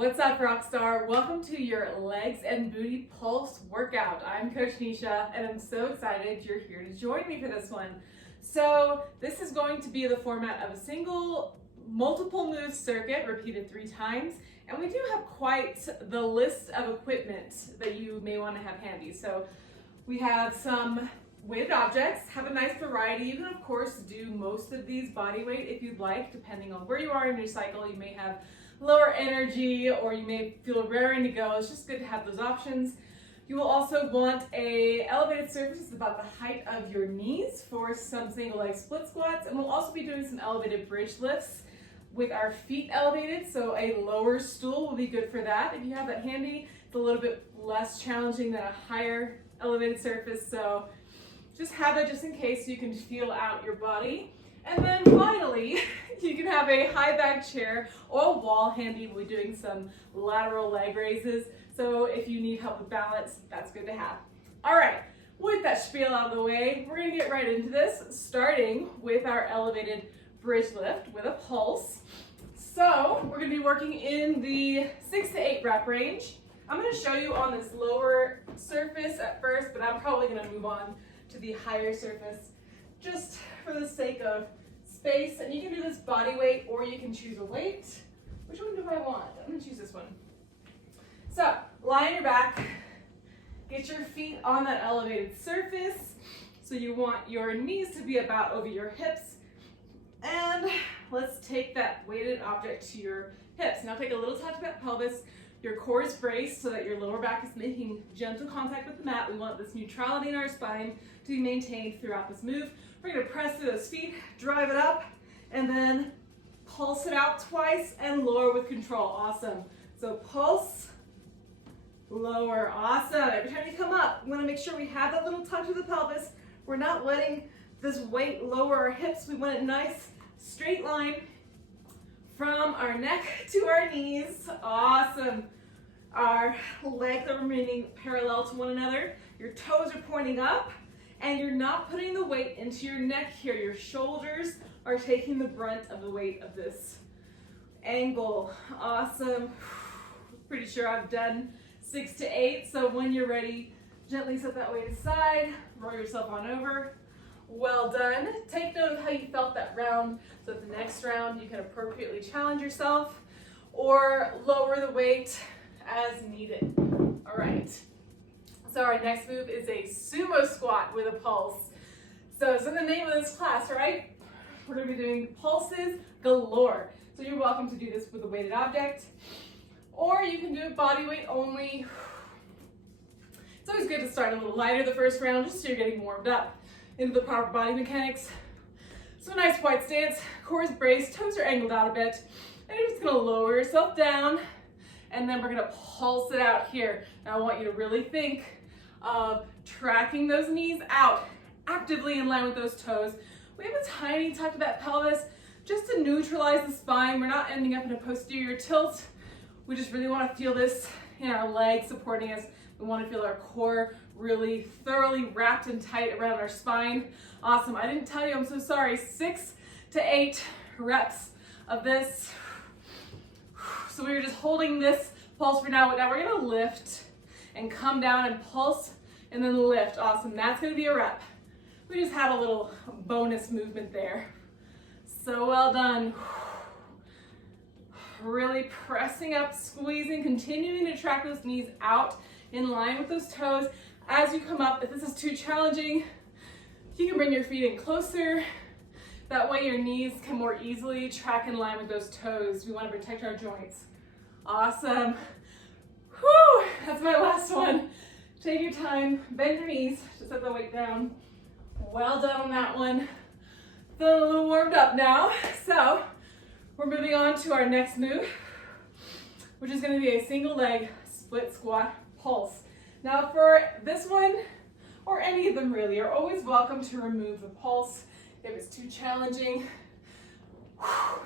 What's up, Rockstar? Welcome to your Legs and Booty Pulse workout. I'm Coach Nisha, and I'm so excited you're here to join me for this one. So this is going to be the format of a single multiple move circuit repeated 3 times, and we do have quite the list of equipment that you may want to have handy. So we have some weighted objects, have a nice variety. You can of course do most of these body weight if you'd like, depending on where you are in your cycle. You may have lower energy or you may feel raring to go. It's just good to have those options. You will also want a elevated surface about the height of your knees for some single leg split squats, and we'll also be doing some elevated bridge lifts with our feet elevated, so a lower stool will be good for that. If you have that handy, it's a little bit less challenging than a higher elevated surface, so just have that just in case so you can feel out your body. And then finally, you can have a high back chair or wall handy. We'll be doing some lateral leg raises, so if you need help with balance, that's good to have. All right, with that spiel out of the way, we're gonna get right into this, starting with our elevated bridge lift with a pulse. So we're gonna be working in the 6 to 8 rep range. I'm gonna show you on this lower surface at first, but I'm probably gonna move on to the higher surface just for the sake of space. And you can do this body weight or you can choose a weight. Which one do I want? I'm gonna choose this one. So lie on your back, get your feet on that elevated surface. So you want your knees to be about over your hips. And let's take that weighted object to your hips. Now take a little touch of that pelvis. Your core is braced so that your lower back is making gentle contact with the mat. We want this neutrality in our spine to be maintained throughout this move. We're gonna press through those feet, drive it up, and then pulse it out twice and lower with control. Awesome. So pulse, lower. Awesome. Every time you come up, we wanna make sure we have that little touch of the pelvis. We're not letting this weight lower our hips. We want a nice straight line from our neck to our knees. Awesome. Our legs are remaining parallel to one another. Your toes are pointing up, and you're not putting the weight into your neck here. Your shoulders are taking the brunt of the weight of this angle. Awesome. Pretty sure I've done 6 to 8, so when you're ready, gently set that weight aside, roll yourself on over. Well done. Take note of how you felt that round, so that the next round you can appropriately challenge yourself or lower the weight as needed. All right. So our next move is a sumo squat with a pulse. So it's in the name of this class, right? We're gonna be doing pulses galore. So you're welcome to do this with a weighted object, or you can do it body weight only. It's always good to start a little lighter the first round, just so you're getting warmed up into the proper body mechanics. So nice wide stance, core is braced, toes are angled out a bit, and you're just gonna lower yourself down, and then we're gonna pulse it out here. Now I want you to really think of tracking those knees out, actively in line with those toes. We have a tiny tuck to that pelvis just to neutralize the spine. We're not ending up in a posterior tilt. We just really wanna feel this in our legs supporting us. We wanna feel our core really thoroughly wrapped and tight around our spine. Awesome. I didn't tell you, I'm so sorry. 6 to 8 reps of this. So we were just holding this pulse for now, but now we're gonna lift and come down and pulse and then lift. Awesome. That's gonna be a rep. We just had a little bonus movement there. So well done. Really pressing up, squeezing, continuing to track those knees out in line with those toes. As you come up, if this is too challenging, you can bring your feet in closer. That way your knees can more easily track in line with those toes. We want to protect our joints. Awesome. Whew, that's my last one. Take your time, bend your knees to set the weight down. Well done on that one. Feeling a little warmed up now. So we're moving on to our next move, which is going to be a single leg split squat pulse. Now for this one, or any of them really, you're always welcome to remove the pulse if it's too challenging.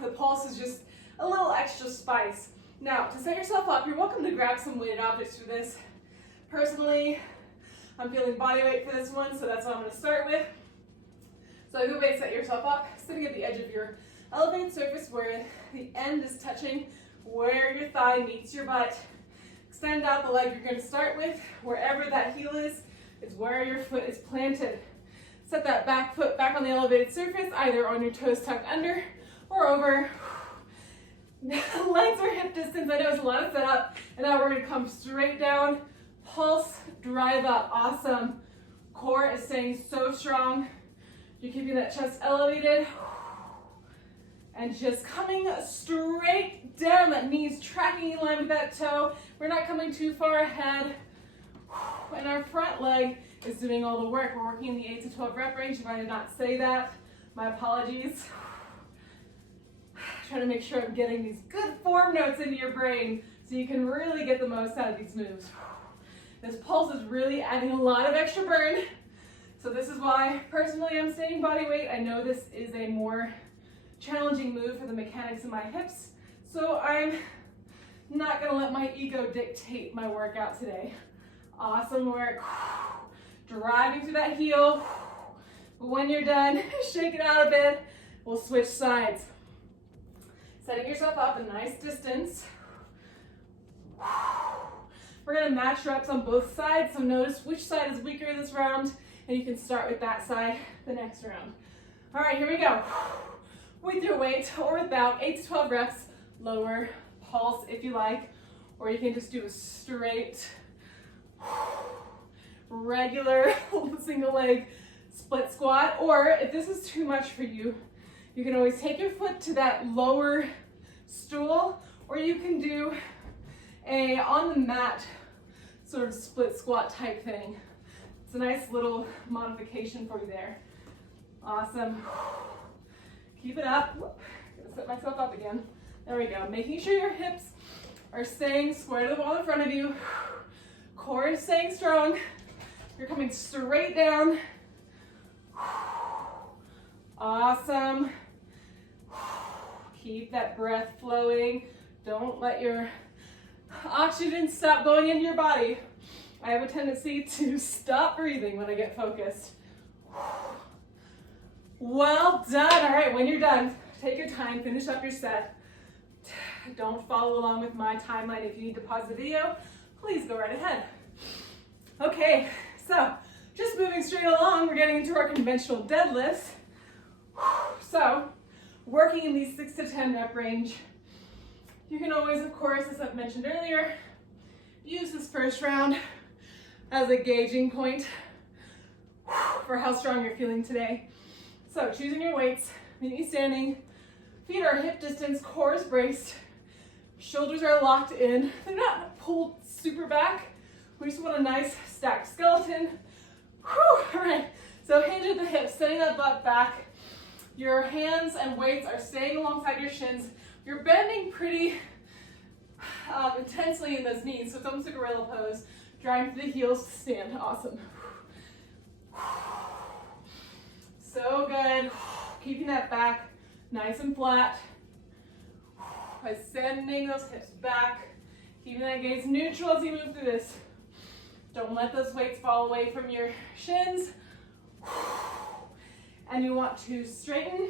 The pulse is just a little extra spice. Now to set yourself up, you're welcome to grab some weighted objects for this. Personally, I'm feeling body weight for this one, so that's what I'm going to start with. So a good way to set yourself up, sitting at the edge of your elevated surface where the end is touching where your thigh meets your butt. Extend out the leg you're going to start with. Wherever that heel is where your foot is planted. Set that back foot back on the elevated surface, either on your toes tucked under or over. Legs are hip distance. I know it's a lot of setup. And now we're going to come straight down. Pulse, drive up. Awesome. Core is staying so strong. You're keeping that chest elevated. And just coming straight down. That knee's tracking in line with that toe. We're not coming too far ahead. And our front leg is doing all the work. We're working in the 8 to 12 rep range. If I did not say that, my apologies. Trying to make sure I'm getting these good form notes into your brain so you can really get the most out of these moves. This pulse is really adding a lot of extra burn. So this is why personally I'm staying body weight. I know this is a more challenging move for the mechanics of my hips. So I'm not gonna let my ego dictate my workout today. Awesome work. Driving through that heel. But when you're done, shake it out a bit. We'll switch sides. Setting yourself up a nice distance. We're gonna match reps on both sides, so notice which side is weaker this round, and you can start with that side the next round. All right, here we go. With your weight or without, 8 to 12 reps, lower pulse if you like, or you can just do a straight, regular single leg split squat, or if this is too much for you, you can always take your foot to that lower stool, or you can do a on the mat sort of split squat type thing. It's a nice little modification for you there. Awesome. Keep it up. Gonna set myself up again. There we go. Making sure your hips are staying square to the wall in front of you. Core is staying strong. You're coming straight down. Awesome. Keep that breath flowing. Don't let your oxygen stop going into your body. I have a tendency to stop breathing when I get focused. Well done. All right, when you're done, take your time, finish up your set. Don't follow along with my timeline. If you need to pause the video, please go right ahead. Okay, so just moving straight along, we're getting into our conventional deadlifts. So, working in these 6 to 10 rep range. You can always, of course, as I've mentioned earlier, use this first round as a gauging point for how strong you're feeling today. So, choosing your weights, meet me standing, feet are hip distance, core is braced, shoulders are locked in. They're not pulled super back. We just want a nice stacked skeleton. Whew. All right, so hinge at the hips, setting that butt back. Your hands and weights are staying alongside your shins. You're bending pretty intensely in those knees, so it's almost a gorilla pose. Driving through the heels to stand. Awesome. So good. Keeping that back nice and flat. By sending those hips back. Keeping that gaze neutral as you move through this. Don't let those weights fall away from your shins. And you want to straighten,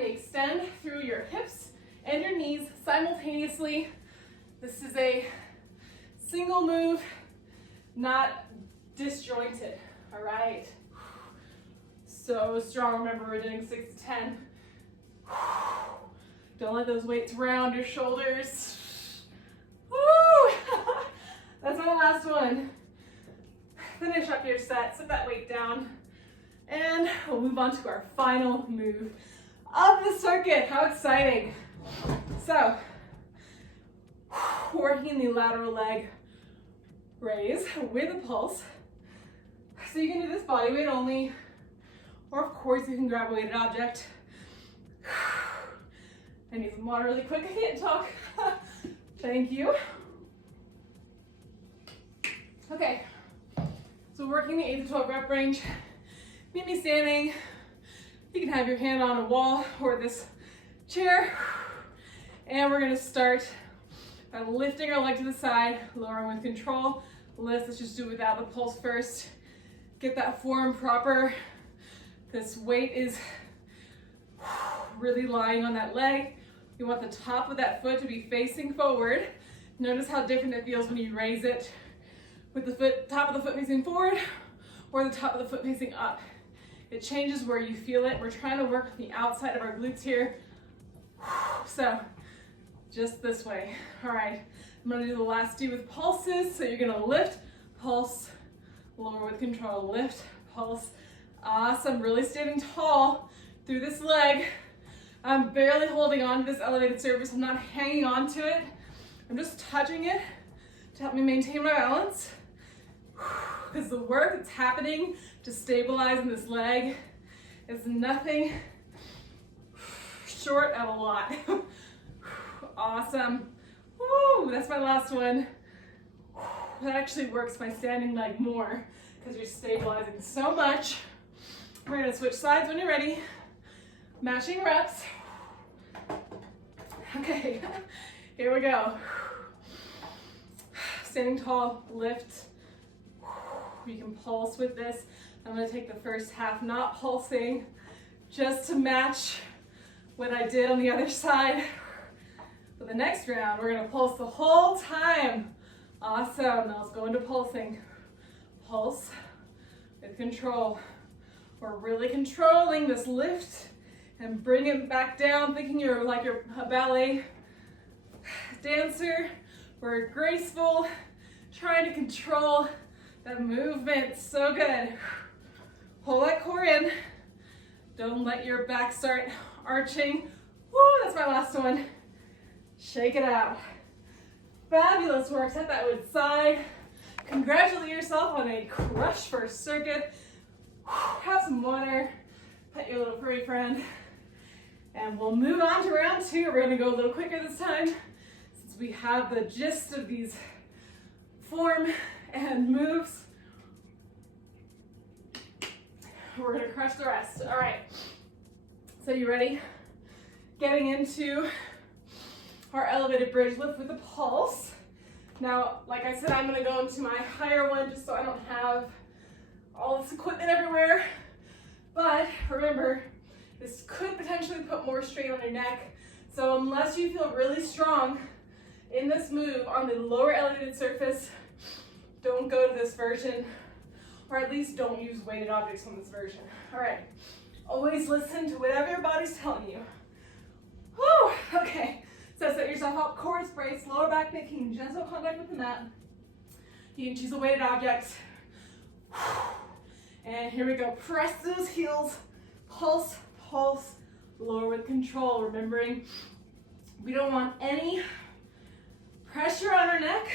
extend through your hips and your knees simultaneously. This is a single move, not disjointed, all right? So strong. Remember, we're doing 6 to 10. Don't let those weights round your shoulders. Woo! That's my last one. Finish up your set, set that weight down. And we'll move on to our final move of the circuit. How exciting. So, working the lateral leg raise with a pulse. So you can do this body weight only, or of course you can grab a weighted object. I need some water really quick, I can't talk. Thank you. Okay, so working the 8 to 12 rep range. Meet me standing. You can have your hand on a wall or this chair. And we're gonna start by lifting our leg to the side, lowering with control. Let's just do it without the pulse first. Get that form proper. This weight is really lying on that leg. You want the top of that foot to be facing forward. Notice how different it feels when you raise it with the foot, top of the foot facing forward or the top of the foot facing up. It changes where you feel it. We're trying to work the outside of our glutes here. So just this way. All right, I'm gonna do the last two with pulses. So you're gonna lift, pulse, lower with control, lift, pulse. Awesome, really standing tall through this leg. I'm barely holding on to this elevated surface. I'm not hanging on to it. I'm just touching it to help me maintain my balance. Because the work that's happening to stabilize in this leg is nothing short of a lot. Awesome. Woo, that's my last one. That actually works my standing leg more because you're stabilizing so much. We're gonna switch sides when you're ready. Matching reps. Okay, here we go. Standing tall, lift. You can pulse with this. I'm gonna take the first half not pulsing just to match what I did on the other side. For the next round, we're gonna pulse the whole time. Awesome, now let's go into pulsing. Pulse with control. We're really controlling this lift and bring it back down, thinking you're like you're a ballet dancer. We're graceful, trying to control that movement. So good. Hold that core in. Don't let your back start arching. Woo, that's my last one. Shake it out. Fabulous work. Set that with side. Congratulate yourself on a crush first circuit. Have some water. Pet your little furry friend. And we'll move on to round two. We're gonna go a little quicker this time since we have the gist of these form and moves. We're gonna crush the rest. All right, so you ready? Getting into our elevated bridge lift with a pulse. Now, like I said, I'm gonna go into my higher one just so I don't have all this equipment everywhere. But remember, this could potentially put more strain on your neck. So unless you feel really strong in this move on the lower elevated surface, don't go to this version, or at least don't use weighted objects on this version. All right, always listen to whatever your body's telling you. Whew, okay, so set yourself up, core is braced, lower back making gentle contact with the mat. You can choose a weighted object. And here we go, press those heels, pulse, pulse, lower with control. Remembering, we don't want any pressure on our neck.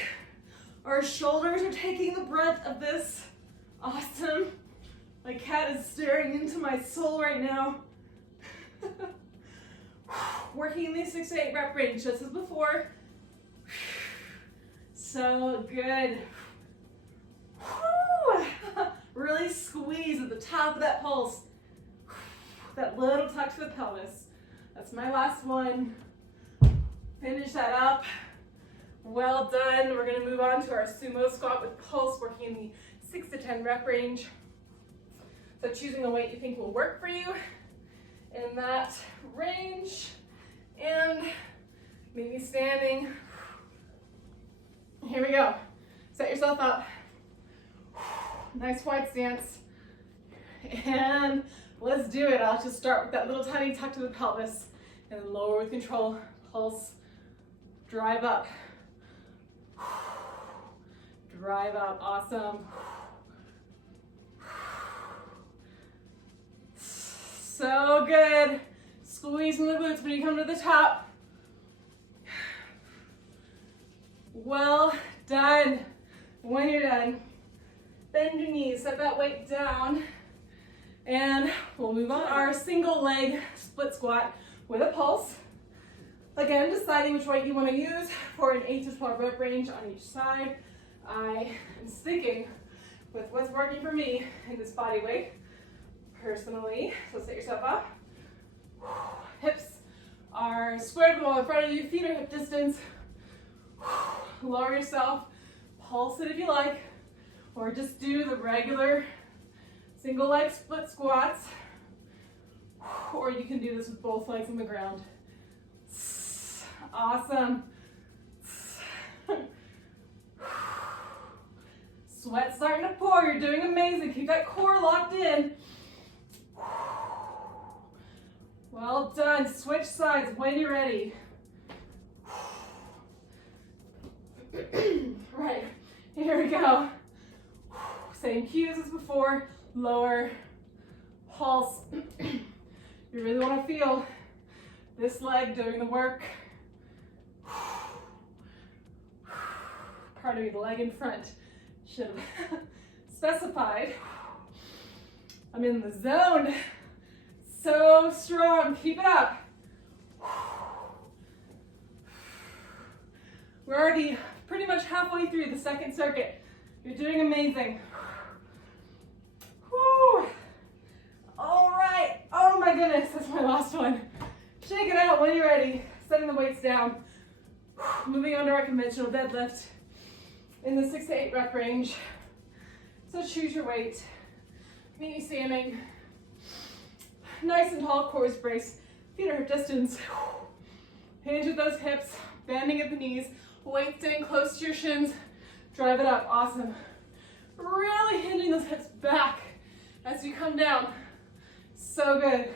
Our shoulders are taking the brunt of this. Awesome. My cat is staring into my soul right now. Working in the 6 to 8 rep range, just as before. So good. Really squeeze at the top of that pulse. That little tuck to the pelvis. That's my last one. Finish that up. Well done. We're gonna move on to our sumo squat with pulse, working in the 6 to 10 rep range. So choosing a weight you think will work for you in that range. And maybe standing. Here we go. Set yourself up. Nice wide stance. And let's do it. I'll just start with that little tiny tuck to the pelvis and then lower with control. Pulse. Drive up. Drive up. Awesome. So good. Squeezing the glutes when you come to the top. Well done. When you're done, bend your knees, set that weight down, and we'll move on our single leg split squat with a pulse. Again, deciding which weight you want to use for an 8 to 12 rep range on each side. I am sticking with what's working for me in this body weight personally. So set yourself up. Hips are squared well in front of you, feet are hip distance. Lower yourself, pulse it if you like, or just do the regular single leg split squats, or you can do this with both legs on the ground. Awesome. Sweat starting to pour. You're doing amazing. Keep that core locked in. Well done. Switch sides when you're ready. Right, here we go. Same cues as before. Lower, pulse. You really want to feel this leg doing the work. Pardon me, the leg in front should have specified. I'm in the zone. So strong, keep it up. We're already pretty much halfway through the second circuit. You're doing amazing. Whew. All right, oh my goodness, that's my last one. Shake it out when you're ready. Setting the weights down. Moving on to our conventional deadlift in the 6 to 8 rep range. So choose your weight. Meet me standing. Nice and tall, core is braced. Feet are hip distance. Hinge at those hips, bending at the knees. Weight staying close to your shins. Drive it up, awesome. Really hinging those hips back as you come down. So good.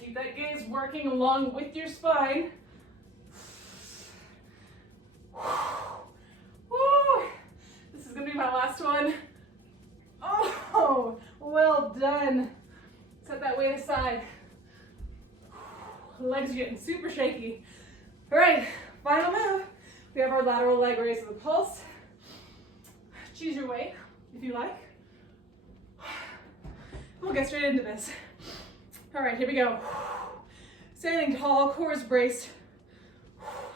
Keep that gaze working along with your spine. Woo. This is gonna be my last one. Oh, well done. Set that weight aside. Legs are getting super shaky. All right, final move. We have our lateral leg raise with a pulse. Choose your weight if you like. We'll get straight into this. All right, here we go. Standing tall, core is braced.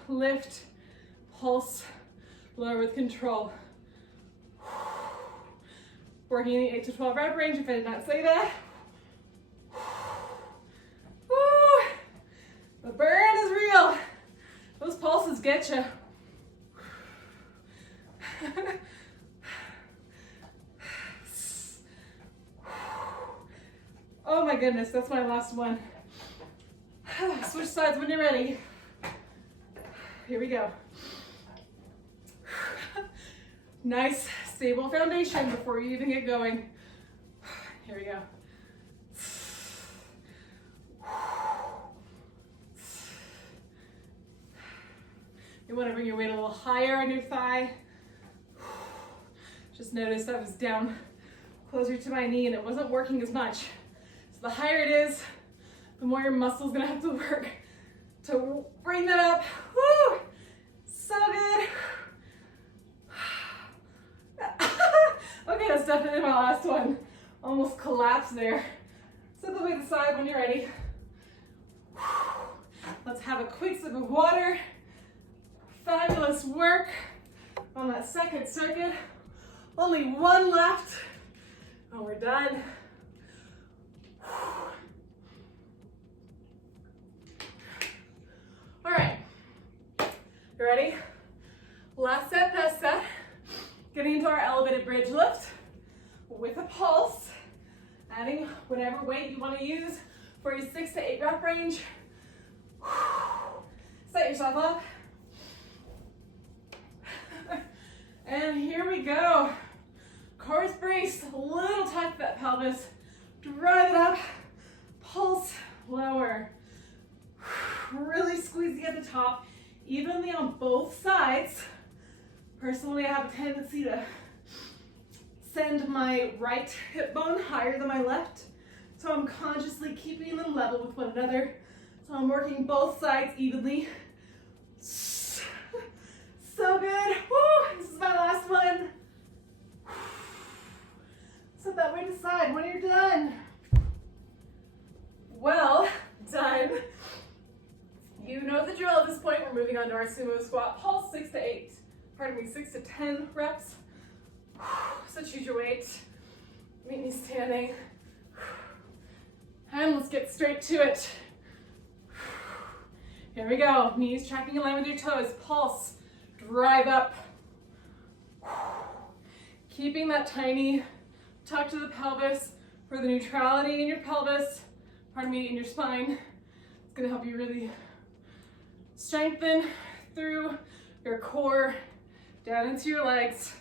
Lift, pulse, lower with control. Working in the 8 to 12 rep range if I did not say that. Woo! The burn is real. Those pulses get you. Oh my goodness, that's my last one. Switch sides when you're ready. Here we go. Nice, stable foundation before you even get going. Here we go. You want to bring your weight a little higher on your thigh. Just noticed I was down closer to my knee and it wasn't working as much. So the higher it is, the more your muscle's gonna have to work to bring that up. Woo! So good. Okay, that's definitely my last one. Almost collapsed there. Set the weight aside when you're ready. Let's have a quick sip of water. Fabulous work on that second circuit. Only one left, and we're done. All right, you ready? Last set, best set. Getting into our elevated bridge lift with a pulse. Adding whatever weight you want to use for your 6 to 8 rep range. Set yourself up. And here we go. Core is braced, a little tight to that pelvis. Drive it up, pulse lower. Really squeezing at the top, evenly on both sides. Personally, I have a tendency to send my right hip bone higher than my left. So I'm consciously keeping them level with one another. So I'm working both sides evenly. So good. Woo, this is my last one. Set that weight aside when you're done. Well done. You know the drill at this point. We're moving on to our sumo squat. Pulse 6 to 10 reps. So choose your weight. Meet me standing. And let's get straight to it. Here we go. Knees tracking in line with your toes. Pulse. Drive up. Keeping that tiny tuck to the pelvis. for the neutrality in your pelvis, pardon me, in your spine. It's gonna help you really strengthen through your core, down into your legs.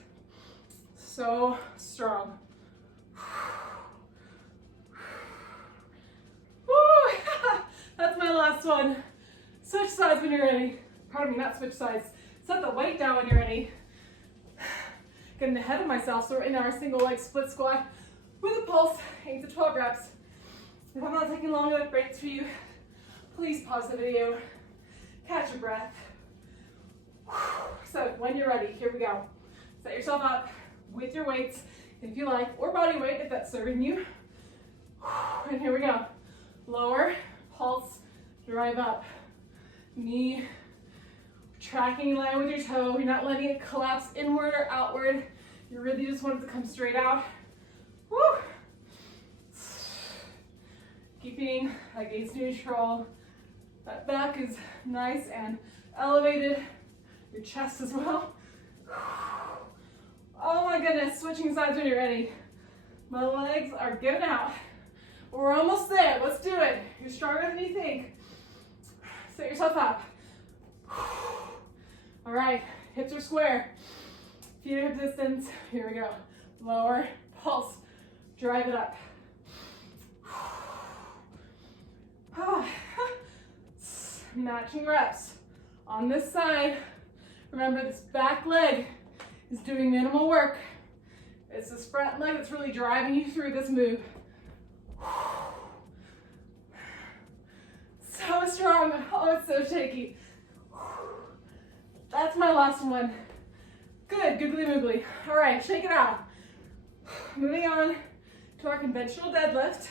So strong. Woo! That's my last one. Switch sides when you're ready. Pardon me, not switch sides. Set the weight down when you're ready. Getting ahead of myself, so we're in our single leg split squat with a pulse, 8 to 12 reps. If I'm not taking long enough breaks for you, please pause the video, catch your breath. So when you're ready, here we go. Set yourself up with your weights, if you like, or body weight if that's serving you. And here we go. Lower, pulse, drive up. Knee tracking in line with your toe. You're not letting it collapse inward or outward. You really just want it to come straight out. Woo! Keeping that gaze neutral. That back is nice and elevated. Your chest as well. Oh my goodness, switching sides when you're ready. My legs are giving out. We're almost there, let's do it. You're stronger than you think. Set yourself up. All right, hips are square. Feet at hip distance, here we go. Lower, pulse, drive it up. Matching reps. On this side, remember this back leg is doing minimal work. It's this front leg that's really driving you through this move. So strong. Oh, it's so shaky. That's my last one. Good, googly moogly. All right, shake it out. Moving on to our conventional deadlift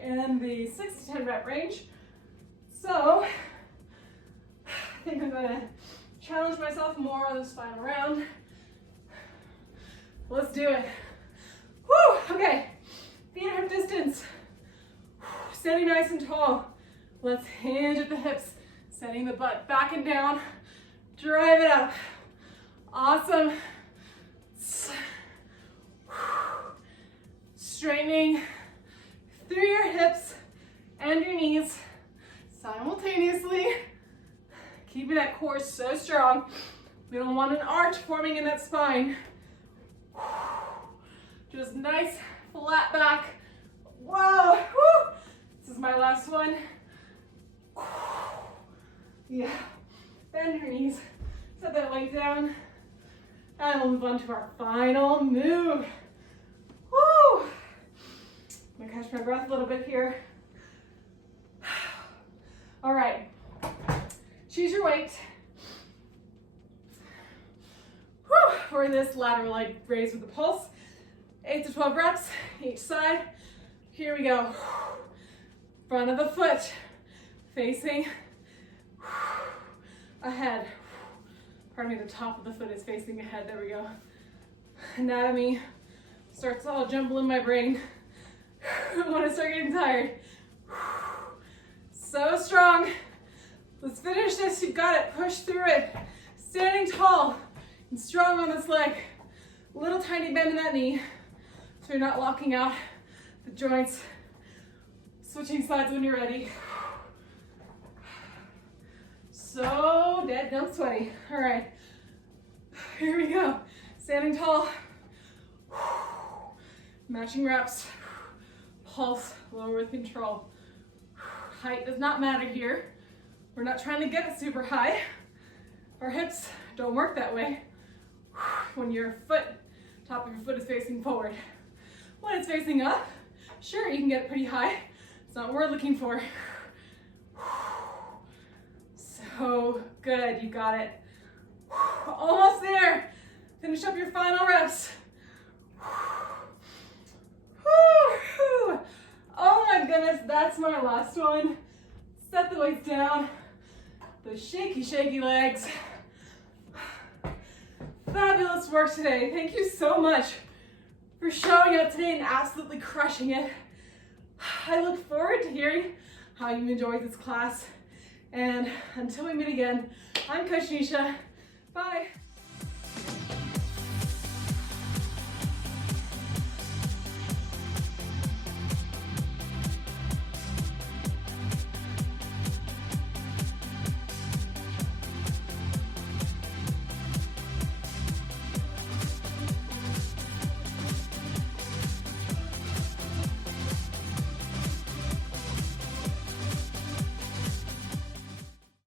in the 6 to 10 rep range. So, I think I'm gonna challenge myself more on this final round. Let's do it. Woo, okay. Feet at hip distance. Standing nice and tall. Let's hinge at the hips. Setting the butt back and down. Drive it up. Awesome. Straightening through your hips and your knees simultaneously. Keeping that core so strong. We don't want an arch forming in that spine. Just nice flat back. Whoa. Woo. This is my last one. Yeah. Bend your knees. Set that weight down. And we'll move on to our final move. Woo. I'm gonna catch my breath a little bit here. All right. Choose your weight. Whew. For this lateral leg raise with the pulse. 8 to 12 reps each side. Here we go. Front of the foot facing ahead. Pardon me, the top of the foot is facing ahead. There we go. Anatomy starts all jumble in my brain when I start getting tired. So strong. Let's finish this. You've got it. Push through it. Standing tall and strong on this leg. Little tiny bend in that knee so you're not locking out the joints. Switching sides when you're ready. So dead, dumb sweaty. All right, here we go. Standing tall. Matching reps. Pulse, lower with control. Height does not matter here. We're not trying to get it super high. Our hips don't work that way. When your foot, top of your foot is facing forward. When it's facing up, sure, you can get it pretty high. It's not what we're looking for. So good, you got it. Almost there. Finish up your final reps. Oh my goodness, that's my last one. Set the weights down. The shaky, shaky legs. Fabulous work today. Thank you so much for showing up today and absolutely crushing it. I look forward to hearing how you enjoyed this class. And until we meet again, I'm Coach Nisha. Bye.